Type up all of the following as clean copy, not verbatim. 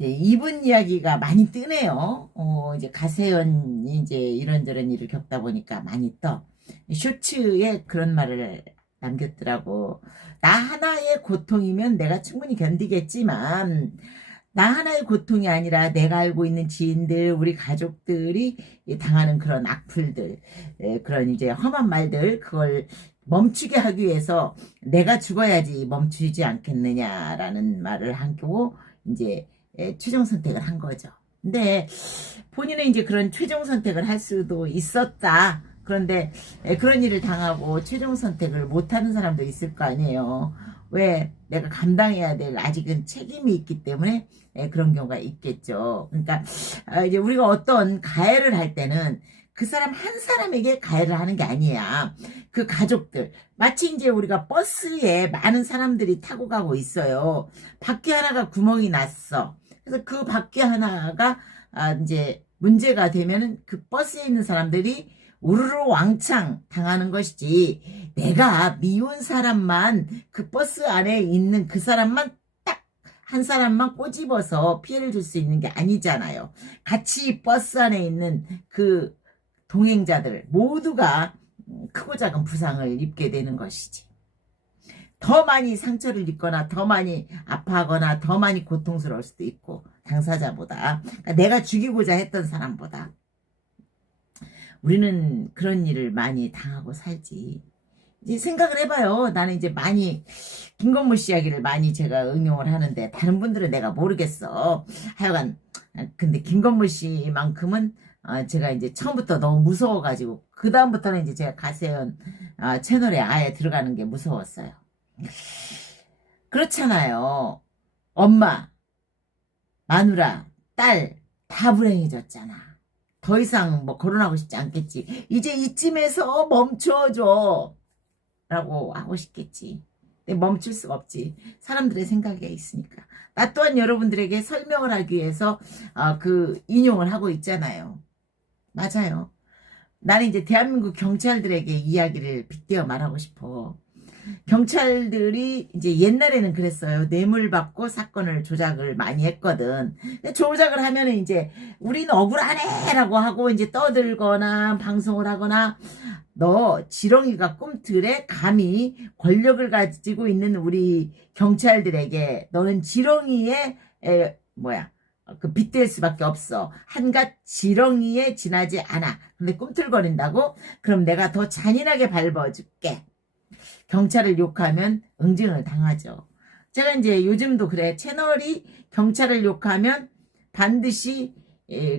네, 이분 이야기가 많이 뜨네요. 이제 가세연이 이제 이런저런 일을 겪다 보니까 많이 떠. 쇼츠에 그런 말을 남겼더라고. 나 하나의 고통이면 내가 충분히 견디겠지만, 나 하나의 고통이 아니라 내가 알고 있는 지인들, 우리 가족들이 당하는 그런 악플들, 그런 이제 험한 말들, 그걸 멈추게 하기 위해서 내가 죽어야지 멈추지 않겠느냐라는 말을 하고, 이제 최종 선택을 한 거죠. 근데 본인은 이제 그런 최종 선택을 할 수도 있었다. 그런데 그런 일을 당하고 최종 선택을 못하는 사람도 있을 거 아니에요. 왜? 내가 감당해야 될 아직은 책임이 있기 때문에 그런 경우가 있겠죠. 그러니까 이제 우리가 어떤 가해를 할 때는 그 사람 한 사람에게 가해를 하는 게 아니야. 그 가족들. 마치 이제 우리가 버스에 많은 사람들이 타고 가고 있어요. 바퀴 하나가 구멍이 났어. 그래서 그 바퀴 하나가 이제 문제가 되면은 그 버스에 있는 사람들이 우르르 왕창 당하는 것이지, 내가 미운 사람만, 그 버스 안에 있는 그 사람만 딱 한 사람만 꼬집어서 피해를 줄 수 있는 게 아니잖아요. 같이 버스 안에 있는 그 동행자들 모두가 크고 작은 부상을 입게 되는 것이지. 더 많이 상처를 입거나 더 많이 아파하거나 더 많이 고통스러울 수도 있고, 당사자보다, 그러니까 내가 죽이고자 했던 사람보다. 우리는 그런 일을 많이 당하고 살지. 이제 생각을 해봐요. 나는 이제 많이 김건모 씨 이야기를 많이 제가 응용을 하는데 다른 분들은 내가 모르겠어. 하여간 근데 김건모 씨만큼은 제가 이제 처음부터 너무 무서워가지고 그 다음부터는 이제 제가 가세연 채널에 아예 들어가는 게 무서웠어요. 그렇잖아요. 엄마, 마누라, 딸 다 불행해졌잖아. 더 이상 뭐 거론하고 싶지 않겠지. 이제 이쯤에서 멈춰줘 라고 하고 싶겠지. 근데 멈출 수가 없지. 사람들의 생각이 있으니까. 나 또한 여러분들에게 설명을 하기 위해서 그 인용을 하고 있잖아요. 맞아요. 나는 이제 대한민국 경찰들에게 이야기를 빗대어 말하고 싶어. 경찰들이 이제 옛날에는 그랬어요. 뇌물 받고 사건을 조작을 많이 했거든. 근데 조작을 하면은 이제 우리는 억울하네라고 하고 이제 떠들거나 방송을 하거나, 너 지렁이가 꿈틀에 감히 권력을 가지고 있는 우리 경찰들에게 너는 지렁이에 뭐야, 그 빗댈 수밖에 없어. 한갓 지렁이에 지나지 않아. 근데 꿈틀거린다고? 그럼 내가 더 잔인하게 밟아줄게. 경찰을 욕하면 응징을 당하죠. 제가 이제 요즘도 그래. 채널이 경찰을 욕하면 반드시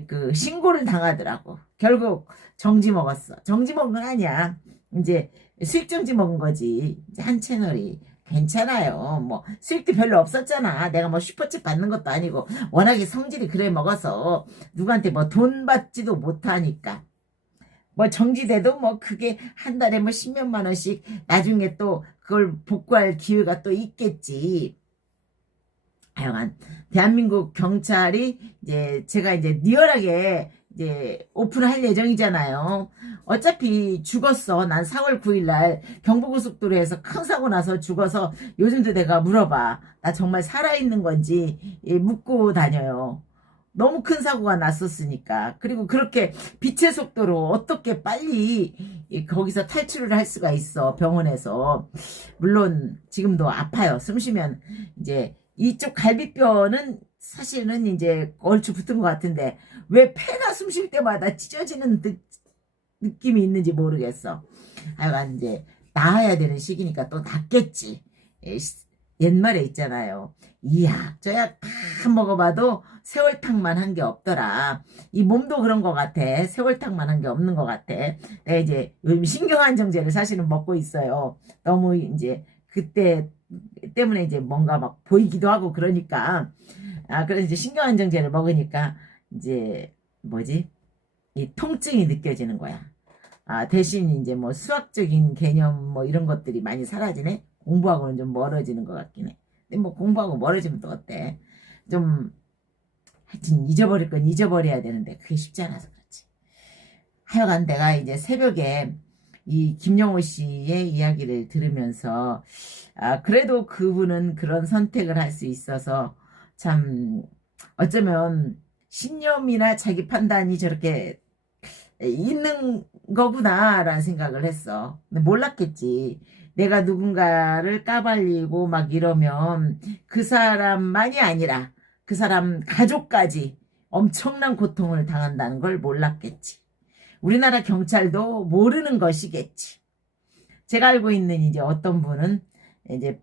그 신고를 당하더라고. 결국 정지 먹었어. 정지 먹은 건 아니야. 이제 수익 정지 먹은 거지. 이제 한 채널이. 괜찮아요. 뭐 수익도 별로 없었잖아. 내가 뭐 슈퍼챗 받는 것도 아니고 워낙에 성질이 그래 먹어서 누구한테 뭐 돈 받지도 못하니까. 뭐 정지돼도 뭐 그게 한 달에 뭐 십몇만 원씩 나중에 또 그걸 복구할 기회가 또 있겠지. 하여간 대한민국 경찰이 이제 제가 이제 리얼하게 이제 오픈할 예정이잖아요. 어차피 죽었어. 난 4월 9일 날 경부고속도로에서 큰 사고 나서 죽어서 요즘도 내가 물어봐. 나 정말 살아있는 건지 묻고 다녀요. 너무 큰 사고가 났었으니까. 그리고 그렇게 빛의 속도로 어떻게 빨리 거기서 탈출을 할 수가 있어, 병원에서. 물론 지금도 아파요. 숨 쉬면 이제 이쪽 갈비뼈는 사실은 이제 얼추 붙은 것 같은데 왜 폐가 숨 쉴 때마다 찢어지는 느낌이 있는지 모르겠어. 하여간 이제 나아야 되는 시기니까 또 낫겠지. 옛말에 있잖아요. 이 약, 저 약 다 먹어봐도 세월탕만 한 게 없더라. 이 몸도 그런 것 같아. 세월탕만 한 게 없는 것 같아. 내가 이제 요즘 신경안정제를 사실은 먹고 있어요. 너무 이제 그때 때문에 이제 뭔가 막 보이기도 하고 그러니까. 그래서 이제 신경안정제를 먹으니까 이제 뭐지? 이 통증이 느껴지는 거야. 대신 이제 뭐 수학적인 개념 뭐 이런 것들이 많이 사라지네. 공부하고는 좀 멀어지는 것 같긴 해. 근데 뭐 공부하고 멀어지면 또 어때? 좀 하여튼 잊어버릴 건 잊어버려야 되는데 그게 쉽지 않아서 그렇지. 하여간 내가 이제 새벽에 이 김영호 씨의 이야기를 들으면서 그래도 그분은 그런 선택을 할 수 있어서 참 어쩌면 신념이나 자기 판단이 저렇게 있는 거구나라는 생각을 했어. 근데 몰랐겠지. 내가 누군가를 까발리고 막 이러면 그 사람만이 아니라 그 사람 가족까지 엄청난 고통을 당한다는 걸 몰랐겠지. 우리나라 경찰도 모르는 것이겠지. 제가 알고 있는 이제 어떤 분은 이제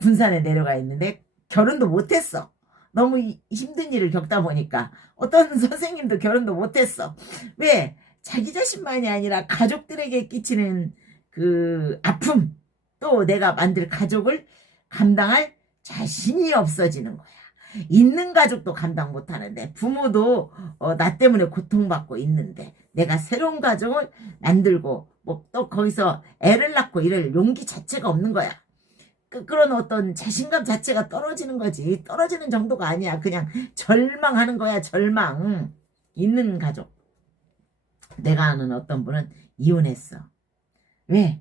군산에 내려가 있는데 결혼도 못했어. 너무 힘든 일을 겪다 보니까 어떤 선생님도 결혼도 못했어. 왜? 자기 자신만이 아니라 가족들에게 끼치는 그 아픔, 또 내가 만들 가족을 감당할 자신이 없어지는 거야. 있는 가족도 감당 못하는데 부모도 나 때문에 고통받고 있는데 내가 새로운 가족을 만들고 뭐 또 거기서 애를 낳고 이럴 용기 자체가 없는 거야. 그런 어떤 자신감 자체가 떨어지는 거지. 떨어지는 정도가 아니야. 그냥 절망하는 거야. 절망. 있는 가족. 내가 아는 어떤 분은 이혼했어. 왜?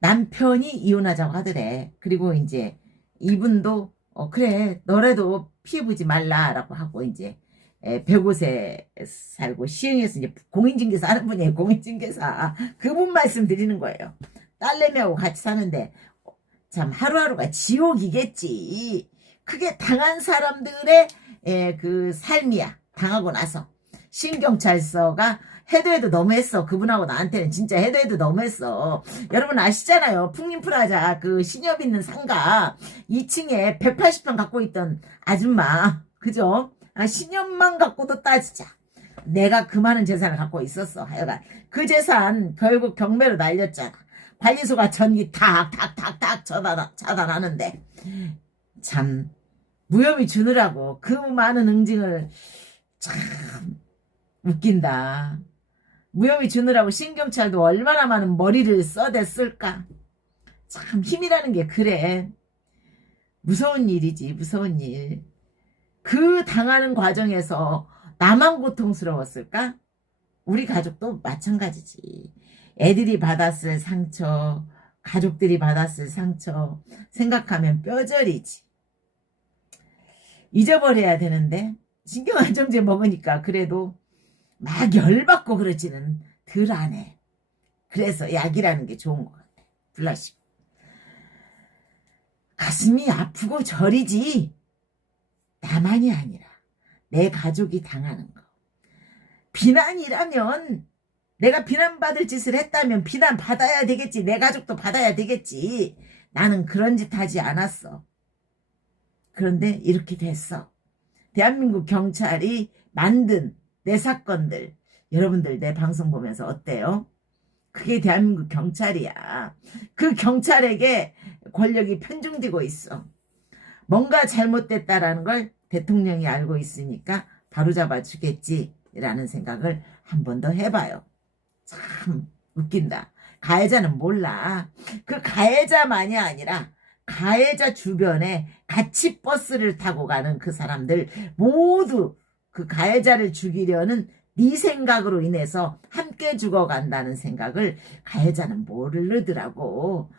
남편이 이혼하자고 하더래. 그리고 이제 이분도 그래 너라도 피해보지 말라라고 하고 이제 105세 살고 시흥에서 이제 공인중개사 하는 분이에요. 공인중개사. 그분 말씀드리는 거예요. 딸내미하고 같이 사는데 참 하루하루가 지옥이겠지. 그게 당한 사람들의 그 삶이야. 당하고 나서 시흥경찰서가 해도 해도 너무했어. 그분하고 나한테는 진짜 해도 해도 너무했어. 여러분 아시잖아요. 풍림프라자 그 신협 있는 상가 2층에 180평 갖고 있던 아줌마. 그죠? 신협만 갖고도 따지자. 내가 그 많은 재산을 갖고 있었어. 하여간 그 재산 결국 경매로 날렸잖아. 관리소가 전기 탁탁탁탁 차단하는데 참 무혐의 주느라고 그 많은 응징을 참 웃긴다. 무혐의 주느라고 신경찰도 얼마나 많은 머리를 써댔을까. 참 힘이라는 게 그래. 무서운 일이지. 무서운 일. 그 당하는 과정에서 나만 고통스러웠을까? 우리 가족도 마찬가지지. 애들이 받았을 상처, 가족들이 받았을 상처 생각하면 뼈저리지. 잊어버려야 되는데 신경안정제 먹으니까 그래도 막 열받고 그러지는 덜 하네. 그래서 약이라는 게 좋은 것 같아. 플라시보. 가슴이 아프고 저리지. 나만이 아니라 내 가족이 당하는 거. 비난이라면 내가 비난받을 짓을 했다면 비난받아야 되겠지. 내 가족도 받아야 되겠지. 나는 그런 짓 하지 않았어. 그런데 이렇게 됐어. 대한민국 경찰이 만든 내 사건들. 여러분들 내 방송 보면서 어때요? 그게 대한민국 경찰이야. 그 경찰에게 권력이 편중되고 있어. 뭔가 잘못됐다라는 걸 대통령이 알고 있으니까 바로잡아 주겠지라는 생각을 한 번 더 해봐요. 참 웃긴다. 가해자는 몰라. 그 가해자만이 아니라 가해자 주변에 같이 버스를 타고 가는 그 사람들 모두 그 가해자를 죽이려는 네 생각으로 인해서 함께 죽어간다는 생각을 가해자는 모르더라고.